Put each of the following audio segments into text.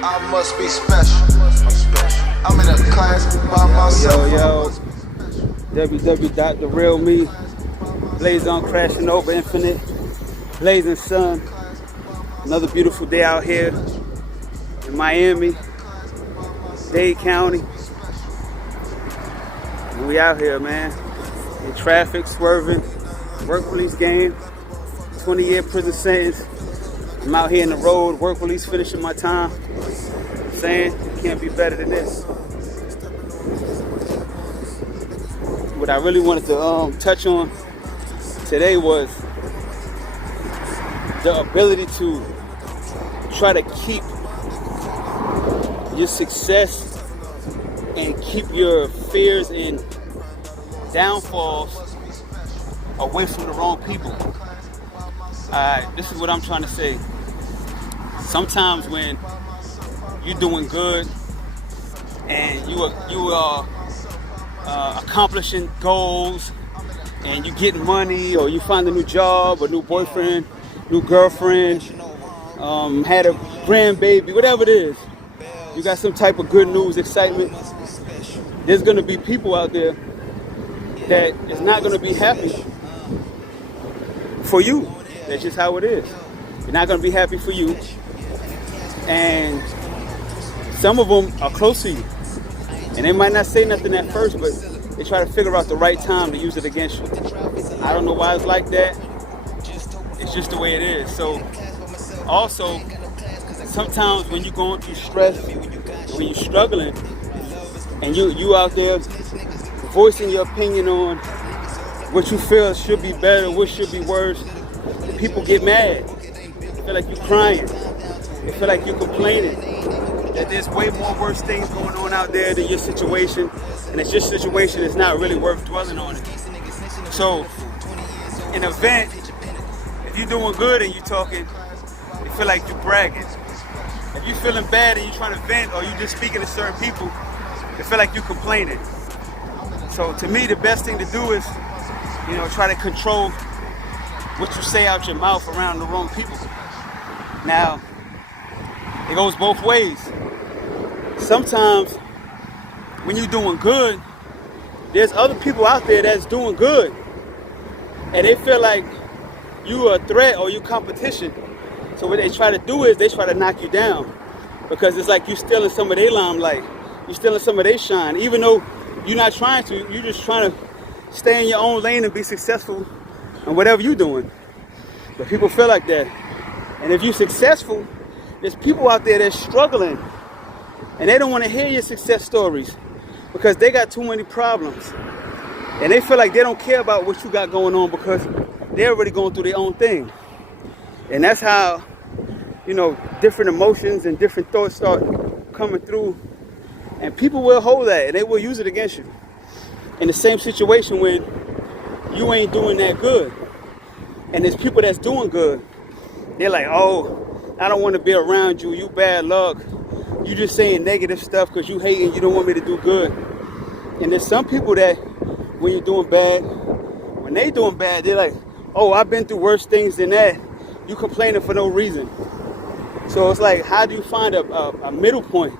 I must be special. I'm in a class by myself. Yo, ww.TheRealMe. Blaze on crashing over infinite. Blazing sun. Another beautiful day out here in Miami, Dade County. And we out here, man. In traffic, swerving, work release game, 20-year prison sentence. I'm out here in the road, work release, finishing my time. Saying it can't be better than this. What I really wanted to touch on today was the ability to try to keep your success and keep your fears and downfalls away from the wrong people. This is what I'm trying to say. Sometimes when you're doing good and you are accomplishing goals and you getting money, or you find a new job, a new boyfriend, new girlfriend, had a grandbaby, whatever it is, you got some type of good news, excitement, there's going to be people out there that is not going to be happy for you. That's just how it is. They're not going to be happy for you. And some of them are close to you. And they might not say nothing at first, but they try to figure out the right time to use it against you. I don't know why it's like that. It's just the way it is. So also, sometimes when you're going through stress, when you're struggling, and you out there voicing your opinion on what you feel should be better, what should be worse, people get mad. They feel like you're crying. They feel like you're complaining. That there's way more worse things going on out there than your situation, and it's your situation is not really worth dwelling on it. So, in a vent, if you're doing good and you're talking, you feel like you're bragging. If you're feeling bad and you're trying to vent, or you're just speaking to certain people, you feel like you're complaining. So to me, the best thing to do is, try to control what you say out your mouth around the wrong people. Now, it goes both ways. Sometimes when you're doing good, there's other people out there that's doing good, and they feel like you are a threat or you competition. So what they try to do is they try to knock you down, because it's like you're stealing some of their limelight, you're stealing some of their shine, even though you're not trying to. You're just trying to stay in your own lane and be successful in whatever you're doing. But people feel like that. And if you're successful, there's people out there that's struggling, and they don't want to hear your success stories because they got too many problems. And they feel like they don't care about what you got going on because they're already going through their own thing. And that's how, different emotions and different thoughts start coming through. And people will hold that and they will use it against you. In the same situation when you ain't doing that good, and there's people that's doing good, they're like, oh, I don't want to be around you. You bad luck. You just saying negative stuff because you hate and you don't want me to do good. And there's some people that when you're doing bad, when they doing bad, they're like, oh, I've been through worse things than that. You complaining for no reason. So it's like, how do you find a middle point?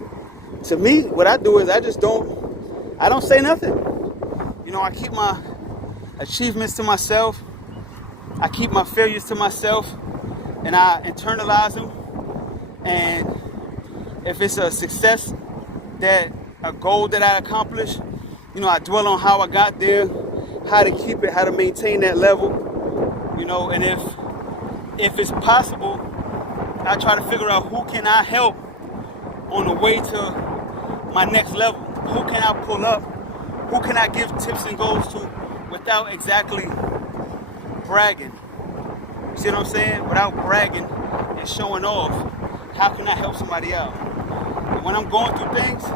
To me, what I do is I don't say nothing. I keep my achievements to myself. I keep my failures to myself. And I internalize them. And if it's a success, a goal that I accomplished, I dwell on how I got there, how to keep it, how to maintain that level, and if it's possible, I try to figure out who can I help on the way to my next level. Who can I pull up? Who can I give tips and goals to without exactly bragging? See what I'm saying? Without bragging and showing off, how can I help somebody out? And when I'm going through things,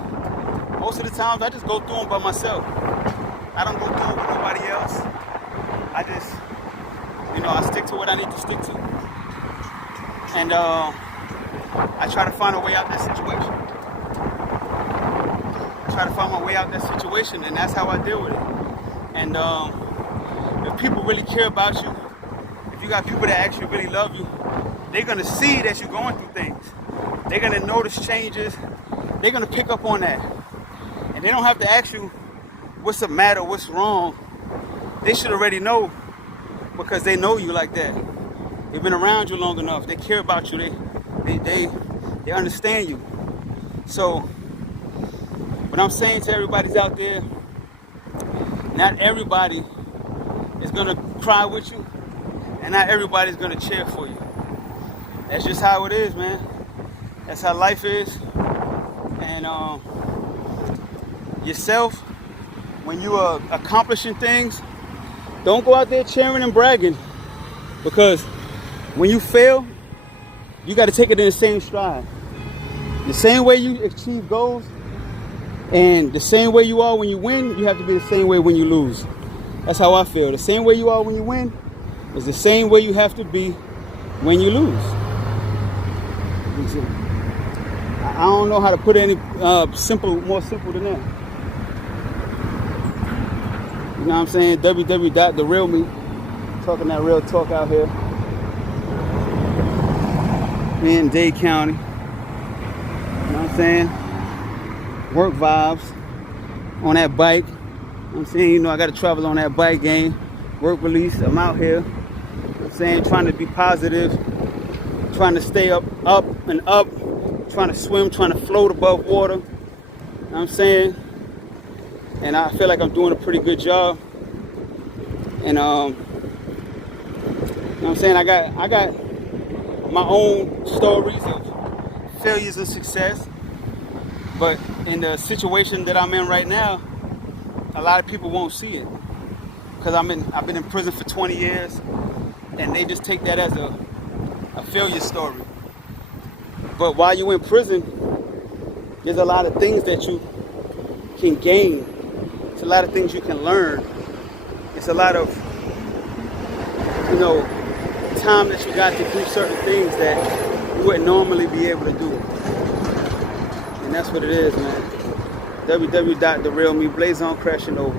most of the times I just go through them by myself. I don't go through them with nobody else. I just, I stick to what I need to stick to. And I try to find a way out that situation. Try to find my way out that situation, and that's how I deal with it. And if people really care about you, if you got people that actually really love you, they're gonna see that you're going through things. they're gonna notice changes. They're gonna pick up on that, and they don't have to ask you what's the matter, what's wrong. They should already know because they know you like that. They've been around you long enough. They care about you. They understand you. So what I'm saying to everybody's out there, not everybody is gonna cry with you, and not everybody's gonna cheer for you. That's just how it is, man. That's how life is. And yourself, when you are accomplishing things, don't go out there cheering and bragging, because when you fail, you got to take it in the same stride. The same way you achieve goals and the same way you are when you win, you have to be the same way when you lose. That's how I feel. The same way you are when you win is the same way you have to be when you lose. I don't know how to put it any more simple than that. You know what I'm saying? ww.TheRealMe. Talking that real talk out here. Me in Dade County. You know what I'm saying? Work vibes on that bike. You know what I'm saying? You know, I got to travel on that bike game. Work release. I'm out here. You know what I'm saying? Trying to be positive. Trying to stay up and up. Trying to swim, trying to float above water. You know what I'm saying? And I feel like I'm doing a pretty good job. And you know what I'm saying? I got my own stories of failures and success. But in the situation that I'm in right now, a lot of people won't see it. Because I've been in prison for 20 years, and they just take that as a failure story. But while you're in prison, there's a lot of things that you can gain. It's a lot of things you can learn. It's a lot of, you know, time that you got to do certain things that you wouldn't normally be able to do. And that's what it is, man. ww.TheRealMe. Blaze on, crashing over.